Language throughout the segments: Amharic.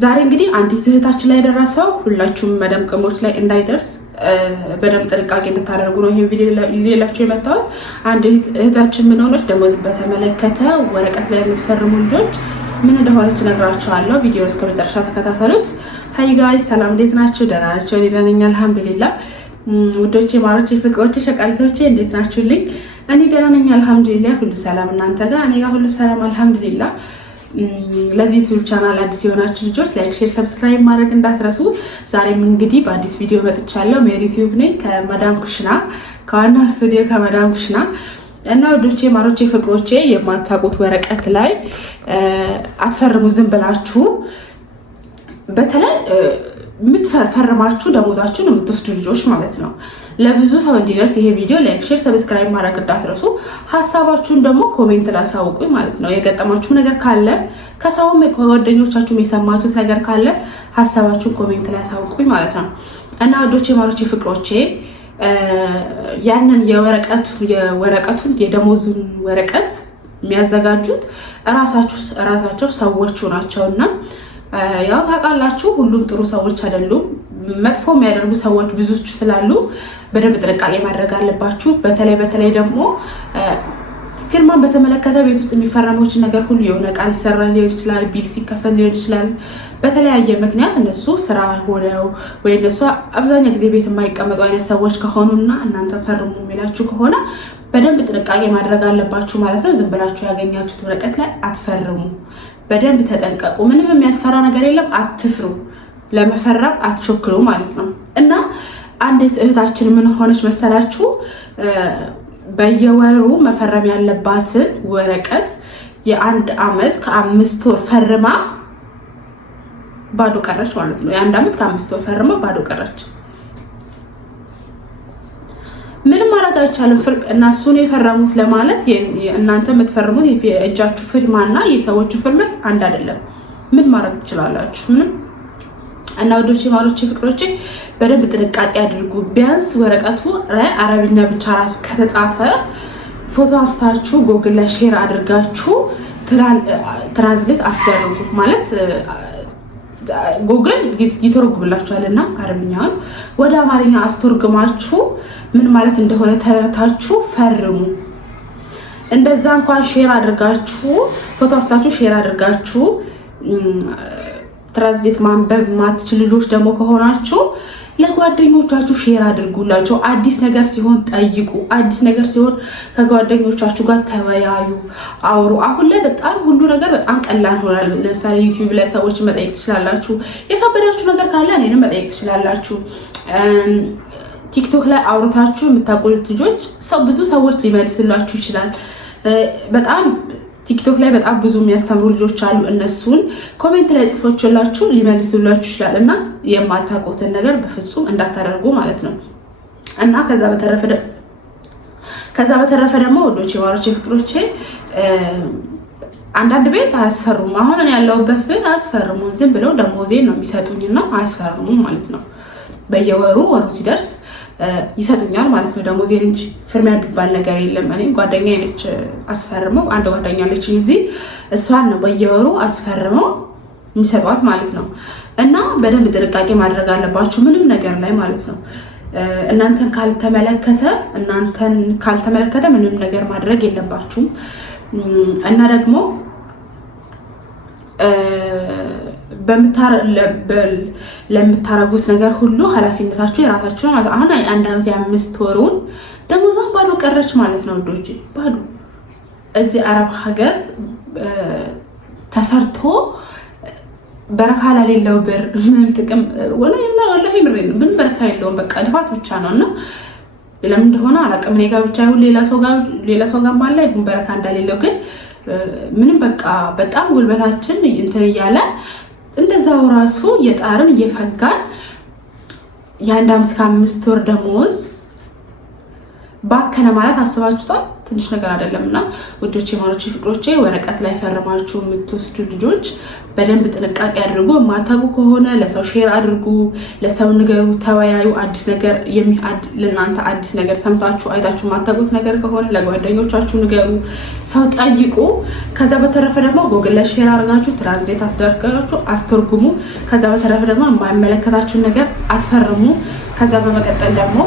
ዛሬ እንግዲህ አንዲት እህታችን ላይ ደረሰው ሁላችሁም መደም ቅሞች ላይ እንዳይደርስ በደም ጥንቃቄ እንድታደርጉ ነው ይሄን ቪዲዮ ይዤላችሁ የመጣሁት። አንድ እህታችን ምን ሆነች ደሞዝን በተመለከተ ወረቀት ላይ የምትፈርሙ ልጆች ምን እንደሆነች ነግራችኋለሁ። ቪዲዮ እስከ መጨረሻ ተከታተሉት። ሃይ ጋይስ ሰላም፣ እንዴት ናችሁ? ደህና ናችሁ? እኔ ደህና ነኝ አልሐምዱሊላህ። ውዶቼ፣ ማሮቼ፣ ፍቅሮቼ፣ ሸቃሊቶቼ እንዴት ናችሁልኝ? እኔ ደህና ነኝ አልሐምዱሊላህ። ሁሉ ሰላም እናንተ ጋር? እኔ ጋር ሁሉ ሰላም አልሐምዱሊላህ። ለዚህ ዩቲዩብ ቻናል አዲስ የሆናችሁ ልጆች ላይክ፣ ሼር፣ ሰብስክራይብ ማድረግ እንዳትረሱ። ዛሬም እንግዲህ በአዲስ ቪዲዮ መጥቻለሁ። ሜሪ ዩቲዩብ ነኝ ከመዳም ኩሽና ከዋና ስቱዲዮ ከመዳም ኩሽና እና ውዶቼ፣ ማሮቼ፣ ፍቅሮቼ የማታውቁት ወረቀት ላይ አትፈርሙ። ዝም ብላችሁ በተለይ የምትፈርማችሁ ደሞዛችሁን የምትወስዱ ልጆች ማለት ነው። ለብዙ ሰው እንዲደርስ ይሄ ቪዲዮ ላይክ፣ ሼር፣ ሰብስክራይብ ማድረግ እንዳትረሱ። ሀሳባችሁን ደግሞ ኮሜንት ላይ አሳውቁኝ ማለት ነው። የገጠማችሁ ነገር ካለ ከሰውም ከጓደኞቻችሁም የሰማችሁት ነገር ካለ ሀሳባችሁን ኮሜንት ላይ አሳውቁኝ ማለት ነው። እና ወዶቼ፣ ማሮቼ፣ ፍቅሮቼ ያንን የወረቀቱን የደሞዙን ወረቀት የሚያዘጋጁት እራሳቸው ሰዎቹ ናቸውና ያው ታውቃላችሁ፣ ሁሉም ጥሩ ሰዎች አይደሉም። መጥፎ የሚያደርጉ ሰዎች ብዙዎች ስላሉ በደንብ ጥንቃቄ ማድረግ አለባችሁ። በተለይ ደግሞ ፊርማን በተመለከተ ቤት ውስጥ የሚፈረሞች ነገር ሁሉ የሆነ ቃል ይሰራ ሊሆን ይችላል፣ ቢል ሲከፈል ሊሆን ይችላል። በተለያየ ምክንያት እነሱ ስራ ሆነው ወይ እነሱ አብዛኛው ጊዜ ቤት የማይቀመጡ አይነት ሰዎች ከሆኑና እናንተ ፈርሙ የሚላችሁ ከሆነ በደንብ ጥንቃቄ ማድረግ አለባችሁ ማለት ነው። ዝም ብላችሁ ያገኛችሁት ወረቀት ላይ አትፈርሙ። በደንብ ተጠንቀቁ። ምንም የሚያስፈራ ነገር የለም። አትስሩ፣ ለመፈረም አትቾክሉ ማለት ነው። እና አንዲት እህታችን ምን ሆነች መሰላችሁ? በየወሩ መፈረም ያለባትን ወረቀት የአንድ አመት ከ5 ወር ፈርማ ባዶ ቀረች ማለት ነው። የአንድ አመት ከ5 ወር ፈርማ ባዶ ቀረች። ምንም ማድረግ አይቻልም። እና እሱን የፈረሙት ለማለት እናንተ የምትፈርሙት የእጃችሁ ፊርማና የሰዎቹ ፊርማ አንድ አይደለም። ምን ማድረግ ትችላላችሁ? ምንም። እና ወዶቼ፣ ማሮቼ፣ ፍቅሮቼ በደንብ ጥንቃቄ አድርጉ። ቢያንስ ወረቀቱ ላይ አረብኛ ብቻ ራሱ ከተጻፈ ፎቶ አንስታችሁ ጎግል ላይ ሼር አድርጋችሁ ትራንስሌት አስደርጉ ማለት ጉግል ይተረጉምላችኋልና አረብኛውን ወደ አማርኛ አስተርጉማችሁ ምን ማለት እንደሆነ ተረታችሁ ፈርሙ። እንደዛ እንኳን ሼር አድርጋችሁ ፎቶ አንስታችሁ ሼር አድርጋችሁ ትራንስሌት ማንበብ ማትችሉ ልጆች ደግሞ ከሆናችሁ ለጓደኞቻችሁ ሼር አድርጉላችሁ። አዲስ ነገር ሲሆን ጠይቁ። አዲስ ነገር ሲሆን ከጓደኞቻችሁ ጋር ተወያዩ፣ አውሩ። አሁን ላይ በጣም ሁሉ ነገር በጣም ቀላል ሆኗል። ለምሳሌ ዩቲዩብ ላይ ሰዎች መጠየቅ ትችላላችሁ። የከበዳችሁ ነገር ካለ እኔንም መጠየቅ ትችላላችሁ። ቲክቶክ ላይ አውርታችሁ የምታውቁት ልጆች ብዙ ሰዎች ሊመልስላችሁ ይችላል። በጣም ቲክቶክ ላይ በጣም ብዙ የሚያስተምሩ ልጆች አሉ። እነሱን ኮሜንት ላይ ጽፎችላችሁ ሊመልሱላችሁ ይችላል። እና የማታውቁትን ነገር በፍጹም እንዳታደርጉ ማለት ነው። እና ከዛ በተረፈ ደግሞ ወዶቼ፣ ማሮቼ፣ ፍቅሮቼ አንዳንድ ቤት አያስፈርሙም። አሁን እኔ ያለሁበት ቤት አያስፈርሙም። ዝም ብለው ደሞዜን ነው የሚሰጡኝና አያስፈርሙም ማለት ነው። በየወሩ ወሩ ሲደርስ ይሰጡኛል ማለት ነው ደሞዜን እንጂ ፍርሚያ የሚባል ነገር የለም። እኔም ጓደኛዬ ነች አስፈርመው፣ አንድ ጓደኛ አለች እዚህ፣ እሷን ነው በየወሩ አስፈርመው የሚሰጧት ማለት ነው። እና በደንብ ጥንቃቄ ማድረግ አለባችሁ ምንም ነገር ላይ ማለት ነው። እናንተን ካልተመለከተ ምንም ነገር ማድረግ የለባችሁም። እና ደግሞ ለምታረጉት ነገር ሁሉ ኃላፊነታችሁ የራሳችሁ ነው። አሁን አንድ አመት የ5 ወሩን ደሞዟን ባዶ ቀረች ማለት ነው ወዶቼ፣ ባዶ። እዚህ አረብ ሀገር ተሰርቶ በረካ ለሌለው ብር ምን ጥቅም ወላሂ ምሬን ምን በረካ የለውም። በቃ ልፋት ብቻ ነው። እና ለምን እንደሆነ አላውቅም። እኔ ጋር ብቻ ይሁን ሌላ ሰው ጋር ማላ ይሁን በረካ እንደሌለው ግን ምንም በቃ በጣም ጉልበታችን እንትን እያለ እንደዛው ራሱ የጣርን እየፈጋን የአንድ አመት ከ5 ወር ደሞዝ ባከነ ማለት አስባችሁታል? ትንሽ ነገር አይደለምና ውዶቼ ማሮቼ ፍቅሮቼ ወረቀት ላይ ፈርማችሁ የምትወስዱ ልጆች በደንብ ጥንቃቄ አድርጉ። የማታውቁ ከሆነ ለሰው ሼር አድርጉ፣ ለሰው ንገሩ፣ ተወያዩ። አዲስ ነገር ለእናንተ አዲስ ነገር ሰምታችሁ አይታችሁ የማታውቁት ነገር ከሆነ ለጓደኞቻችሁ ንገሩ፣ ሰው ጠይቁ። ከዛ በተረፈ ደግሞ ጎግል ላይ ሼር አድርጋችሁ ትራንስሌት አስደርጋችሁ አስተርጉሙ። ከዛ በተረፈ ደግሞ የማይመለከታችሁን ነገር አትፈርሙ። ከዛ በመቀጠል ደግሞ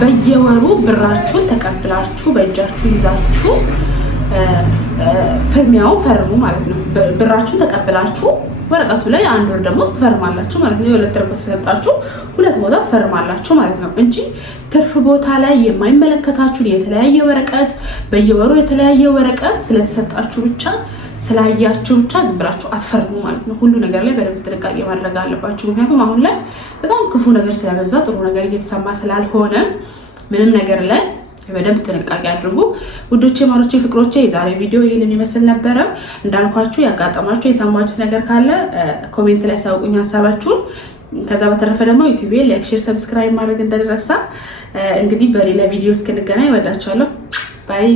በየወሩ ብራችሁን ተቀብላችሁ በእጃችሁ ይዛችሁ ፍርሚያው ፈርሙ ማለት ነው። ብራችሁን ተቀብላችሁ ወረቀቱ ላይ አንድ ወር ደግሞ ትፈርማላችሁ ማለት ነው። የሁለት ወር ተሰጣችሁ 2 ቦታ ትፈርማላችሁ ማለት ነው እንጂ ትርፍ ቦታ ላይ የማይመለከታችሁን የተለያየ ወረቀት በየወሩ የተለያየ ወረቀት ስለተሰጣችሁ ብቻ ስላያችሁ ብቻ ዝም ብላችሁ አትፈርሙ ማለት ነው። ሁሉ ነገር ላይ በደንብ ጥንቃቄ ማድረግ አለባችሁ። ምክንያቱም አሁን ላይ በጣም ክፉ ነገር ስለበዛ ጥሩ ነገር እየተሰማ ስላልሆነ ምንም ነገር ላይ በደንብ ጥንቃቄ አድርጉ ውዶቼ ማሮቼ ፍቅሮቼ። የዛሬ ቪዲዮ ይህንን ይመስል ነበረ። እንዳልኳችሁ ያጋጠማችሁ የሰማችሁት ነገር ካለ ኮሜንት ላይ ሳውቁኝ ሀሳባችሁን። ከዛ በተረፈ ደግሞ ዩቲዩብ ላይክ፣ ሼር፣ ሰብስክራይብ ማድረግ እንደደረሳ እንግዲህ በሌላ ቪዲዮ እስክንገናኝ ወዳችኋለሁ። ባይ